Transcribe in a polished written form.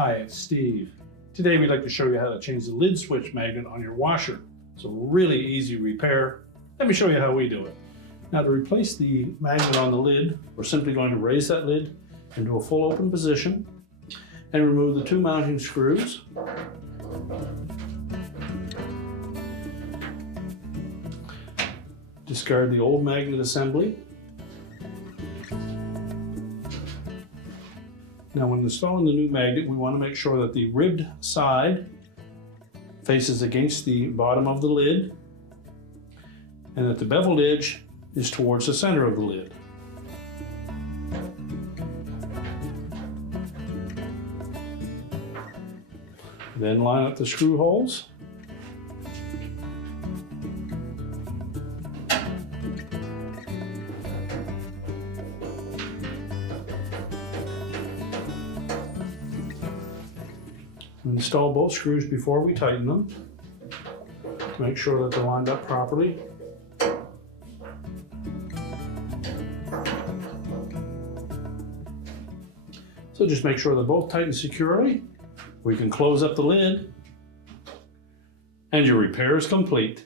Hi, it's Steve. Today we'd like to show you how to change the lid switch magnet on your washer. It's a really easy repair. Let me show you how we do it. Now, to replace the magnet on the lid, we're simply going to raise that lid into a full open position and remove the two mounting screws. Discard the old magnet assembly. Now, when installing the new magnet, we want to make sure that the ribbed side faces against the bottom of the lid and that the beveled edge is towards the center of the lid. Then line up the screw holes. Install both screws before we tighten them to make sure that they're lined up properly. So just make sure they're both tightened securely. We can close up the lid and your repair is complete.